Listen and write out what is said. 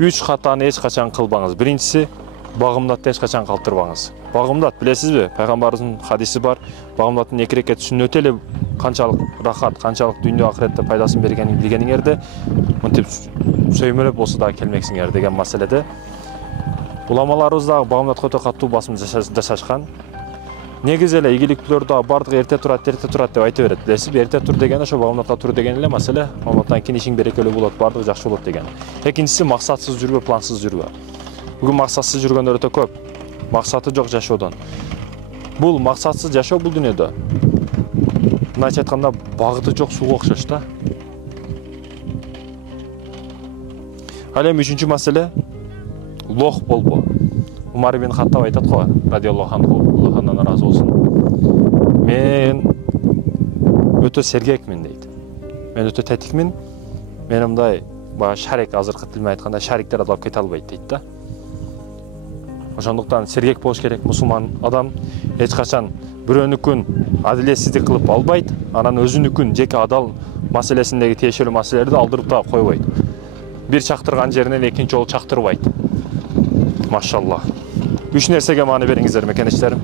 3 катаны эч качан кылбаңыз. Биринчиси, багымдатты эч качан калтырбаңыз. Багымдат билесизби? Пайгамбарыбыздын хадиси бар. Багымдаттын 2 рекет сүннөтү эле канчалык рахат, канчалык дүйнө акыретте пайдасын бергенин билгениңерде, мынтип сөймөлөп болсо да келмексиңер деген маселеде. Уламаларыбыз дагы багымдатка өтө катуу басым жасашкан. Негизи эле ийгиликтүүлөрдө бардыгы эрте турат деп айта берет. Билесизби, эрте тур деген ошо багымдатка тур деген эле маселе. Багымдаттан кийин ишиң берекелүү болот, бардыгы жакшы болот деген. Экинчиси, максатсыз жүрбө, плансыз жүрбө. Бүгүн максатсыз жүргөндөр өтө көп. Максаты жок жашоодон. Бул максатсыз жашоо бул дүйнөдө. Мындайча айтканда, багыты жок сууга окшош да. Ал эми үчүнчү маселе лох болбо. Умар ибн Хаттаб айтат го, радиаллаху анху, Аллахтан разы болсун. Мен өтө сергекмин дейт. Мен өтө тетикмин. Мен мындай шарик, азыркы тил менен айтканда шариктер алып кете албайт дейт да. Ошондуктан сергек болуш керек. Мусулман адам эч качан бирөөнүкүн адилетсиздик кылып албайт, анан өзүнүкүн жеке адал маселесиндеги тиешелүү маселелерди алдырып да койбойт. Бир чактырган жеринен экинчи жолу чактырбайт. Машалла. Үч нерсеге маани бериңиздер, мекенечтерим.